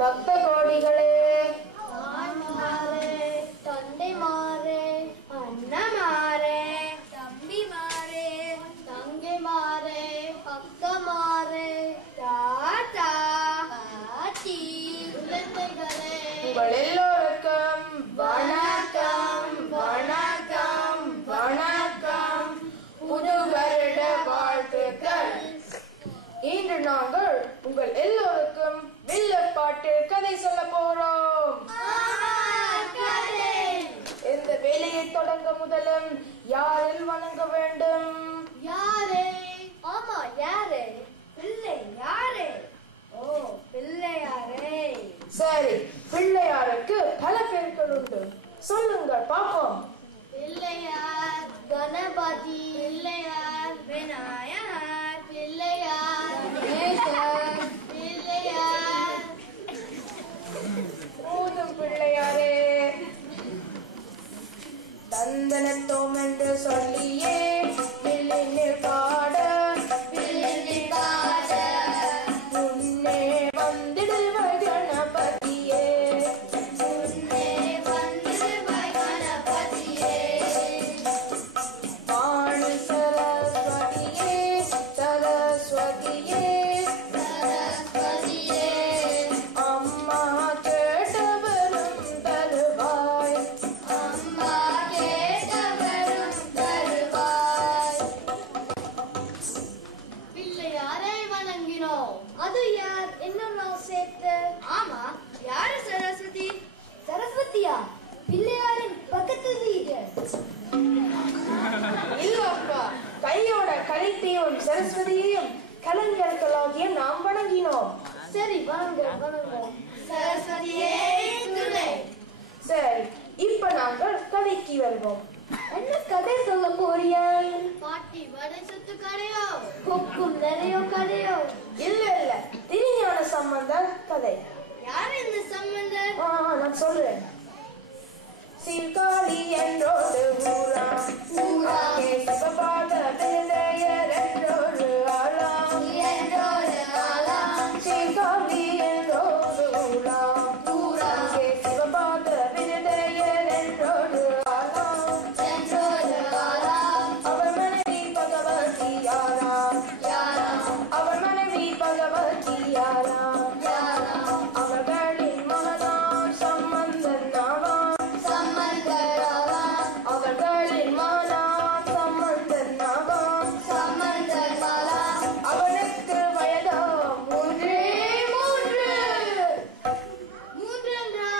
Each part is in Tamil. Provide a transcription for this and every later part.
பக்த கோடிகளே, தந்தைமாரே, அண்ணமாரே, தம்பிமாரே, தங்கைமாரே, அக்கமாரே, தாத்தா, பாட்டி, குழந்தைகளே, உங்கள் எல்லோருக்கும் வணக்கம் வணக்கம் வணக்கம். புது வருட வாழ்த்துக்கள். இன்று நாங்கள் உங்கள் எல்லோருக்கும் வில்லுப்பாட்டு கதை சொல்ல போறோம். இந்த வேலையை தொடங்க முதலும் யாரில் வணங்க வேண்டும்? யாரே? ஆமா, யாரே? பிள்ளை யாரே? ஓ, பிள்ளையாரே. சரி, பிள்ளையாருக்கு பல பெயர்கள் உண்டு, சொல்லுங்கள் பாப்போம். பிள்ளையார் கணபதி, பிள்ளையார் விநாயகர், பிள்ளையார் கணேசர், பிள்ளையார் போதும் பிள்ளையாரே. தந்தனத்தோம் என்று சொல்லியே வில்லினில் பாட பிள்ளையார் பாட முன்னே வந்திடுவாய் கணபதியே, முன்னே வந்திடுவாய் கணபதியே. வாணி சரஸ்வதியே சரஸ்வதியே சரஸ்வதியே, அம்மா கேட்டவரும் தருவாய், அம்மா கேட்டவரும் தருவாய். பிள்ளையாரை வணங்கினோம். அது யார்? இன்னும் நான் சேர்த்து. ஆமா, யாரு சரஸ்வதி? சரஸ்வதியா? பிள்ளையாரின் பக்கத்து வீடு. இல்லப்பா, கையோட கலைத்தையும் சரஸ்வதியையும் கலைஞர்களாகிய நாம் வணங்கினோம். சரி, வணங்க வணங்க. சரஸ்வதியே துணை. சரி, இப்ப நாங்கள் கதைக்கு வருவோம். என்ன கதை சொல்ல போறீர்கள்? பாட்டி வடை சுத்து கடையோ, கொக்கும் நிறைய கடையோ? இல்ல இல்ல, திருஞான சம்பந்தர் கதை. யார் இந்த சம்பந்தர்? நான் சொல்றேன். சீர்காழி என்றோடு ஊரா, ஊராகே சிவபாத விருதையர் என்றோடு ஆளாம், என்றோடு ஆளாம். சீர்காழி என்றோடு ஊரா, ஊராகே சிவபாத விருதையர் என்றோடு ஆளாம், என்றோடு ஆளாம். அவர் மனைவி பகவதி யாராம், யாராம் அவர் மனைவி பகவதி யாராம், யாராம்? அவர்களின் மகனாம் சம்பந்தன் ஆவான், சம்பந்தர் ஆவாம். அவர்களின் மகனாம் சம்பந்தன் ஆவான், சம்பந்தர் ஆவாம். அவனுக்கு வயதாம் மூன்றே மூன்று. மூன்றா?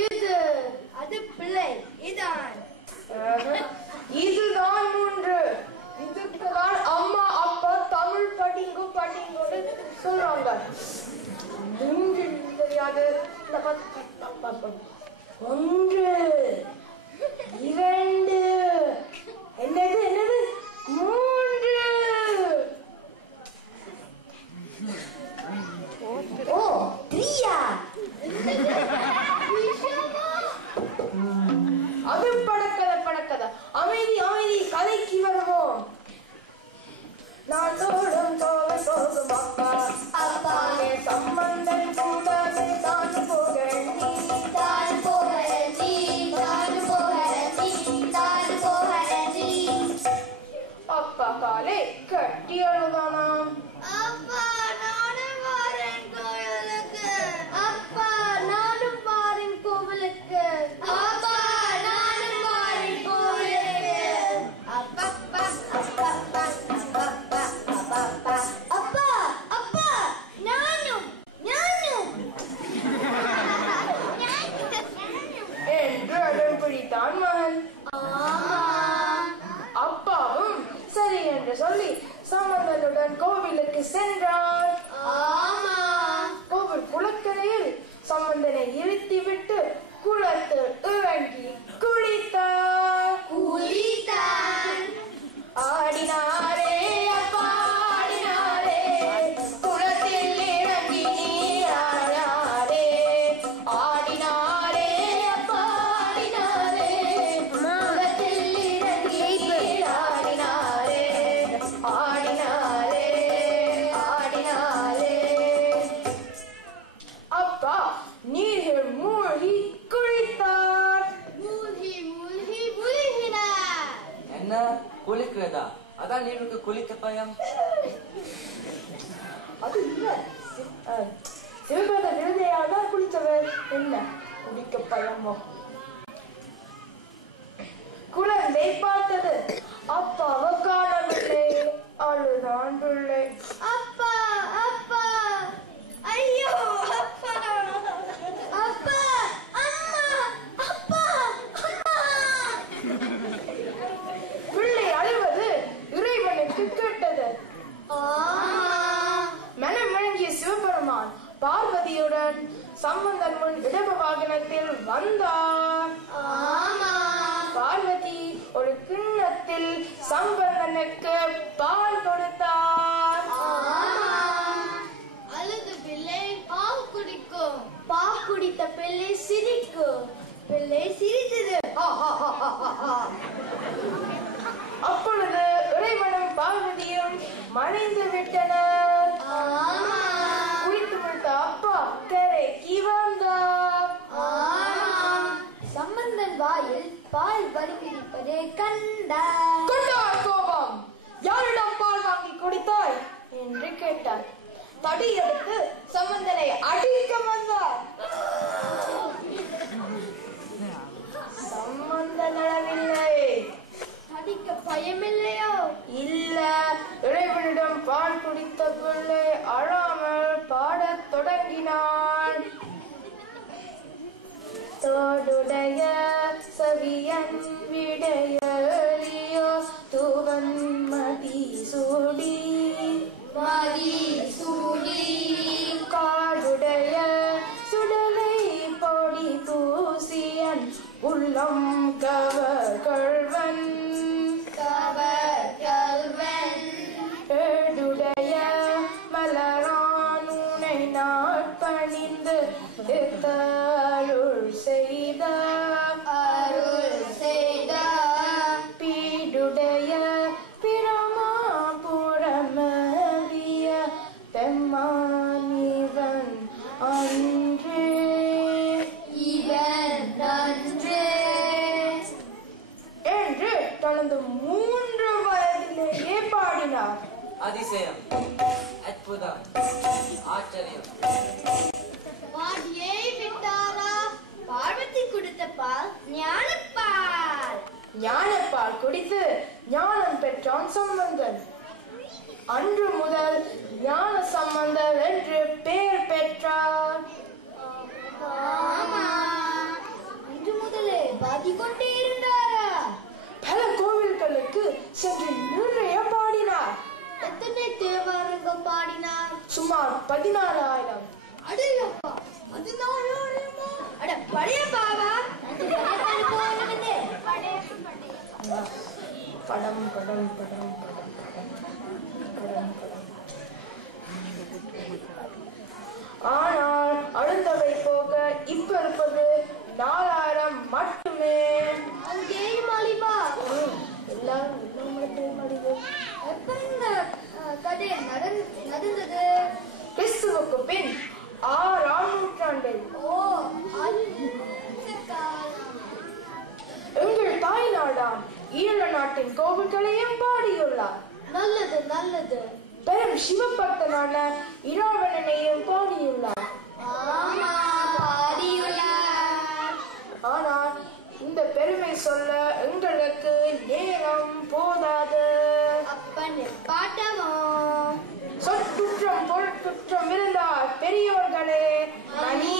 இது அது பிள்ளை இதான். இதுதான் மூன்று. இதுக்குதான் அம்மா அப்பா தமிழ் படிங்கோ படிங்கோன்னு சொல்றாங்க. மூன்று தெரியாது. ஒன்று இரண்டு என்னது என்னது மூன்று. ஓ, பிரியா. அது படக்கதை. அமைதி அமைதி, கதைக்கு வருவோம். நான் தோடும் தோவை போகும் அப்பா, அப்பாவே சம்பந்தன் கூடாது தான் போக நீ, தான் போகி, தான் போகி, தான் போகி. அப்பா காலை கட்டி அழுதானாம். அப்பா, நானும் வாரேன் கோயிலுக்கு. அப்பா, நானும் வாரேன் கோவிலுக்கு. அப்பா, நானும் வாரேன் கோவிலுக்கு. அப்பப்பா, அப்பப்பா, அப்பப்பா, அப்பப்பா. அப்பா, அப்பா, நானும், நானும். என்று அடம் பிடித்தான் மகன். ஆமா. அப்பாவும் சரி என்று சொல்லி சம்பந்தனுடன் கோவிலுக்கு சென்றார். ஆமா. கோவில் குளக்கரையில் சம்பந்தனை இருத்திவிட்டு குளத்தில் இறங்கி குளித்தார். குளித்தான். ஆடினாரே அப்பா ஆடினாரே, குளத்தில் இறங்கி நீராடினாரே. ஆடினாரே அப்பா ஆடினாரே, குளத்தில் இறங்கி நீராடினாரே. ஆடினாரே ஆடினாரே. அப்பா என்ன குளிக்கிறதா? அதான் நீருக்கு குளிக்க பயம். அது இல்ல, சிவபெருமான விருதையால் தான் குளித்தவர். என்ன குளிக்க பயமோ? குழந்தை பார்த்தது, அப்பாவை காணவில்லை, அழுதான் பிள்ளை. அப்பா அப்பா, ஐயோ அப்பா, அப்பா அம்மா, அப்பா அம்மா. பிள்ளை அழுவது இறைவனுக்கு கேட்டது. மனம் வழங்கிய சிவபெருமான் பார்வதியுடன் சம்பந்தன் முன் இடப வாகனத்தில் வந்தார். பார்வதி ஒரு கிண்ணத்தில் சம்பந்தனுக்கு பால் கொடுத்தார். அழுது பிள்ளை பால் குடிக்கும், பால் குடித்த பிள்ளை சிரிக்கும். பிள்ளை சிரித்தது. அப்பொழுது இறைவனும் பார்வதியும் மறைந்து விட்டனர். குளித்து முடித்த அப்பா கரைக்கு வந்தார். சம்பந்தன் வாயில் பால் வடிப்பிடிப்பதை கண்டார். கொண்டார் கோபம். யாரிடம் பால் வாங்கி குடித்தாய் என்று கேட்டார். தடி எடுத்து சம்பந்தனை அடிக்க வந்தார். சம்பந்தன் அளவில்லை. அடிக்க பயமில்லையோ? இல்ல, இறைவனிடம் பால் குடித்த பிள்ளை அழாமல் பாடத் தொடங்கினான். தோடுடைய சவியன் விடையோ தூவன் மதி சூடி காடுடைய சுடலை பொடி பூசியன் உள்ளம் கவர்கள்வன் ஏடுடைய மலரானுனை நாட்பணிந்து அருள் செய்த பீடுடைய பிரமாபுரமறிய தெம்மானிவன் அன்றே என்று தனது 3 வயதிலேயே பாடினார். அதிசயம், அற்புதம், ஆச்சரியம். பாடியை விட்டாரா? பார்வதி கொடுத்த பால் ஞானப்பால். ஞானப்பால் குடித்து ஞானம் பெற்றான் சம்பந்தன். அன்று முதல் ஞான சம்பந்தர் என்று பெயர் பெற்றார். அன்று முதலே பாதி கொண்டே இருந்தாரா? பல கோவில்களுக்கு சென்று நிறைய பாடினார். எத்தனை தேவாரங்கள் பாடினார்? சுமார் 14,000. அடையப்பா, 14,000? அட படையப்பாவா? படம் படம் படம் படம் படம் படம். ஆனால் அழுந்தவை போக இப்ப இருப்பது 4,000 மட்டுமே. அங்கேயும் அழிவா? எல்லாரும் எப்ப இந்த கதை நடந்தது? கிறிஸ்துவுக்கு பின் 6ஆம் நூற்றாண்டில். எங்கள் தாய் நாடாம் ஈழ நாட்டின் கோவில்களையும் பாடியுள்ளார். நல்லது நல்லது. பெரும் சிவபக்தனான இராவணனையும் பாடியுள்ளார். ஆனால் இந்த பெருமை சொல்ல எங்களுக்கு நேரம் போதாது. அப்பன் பாட்டமோ சொற்குற்றம் பொருட்குற்றம் இருந்தால் பெரியவர்களே மணி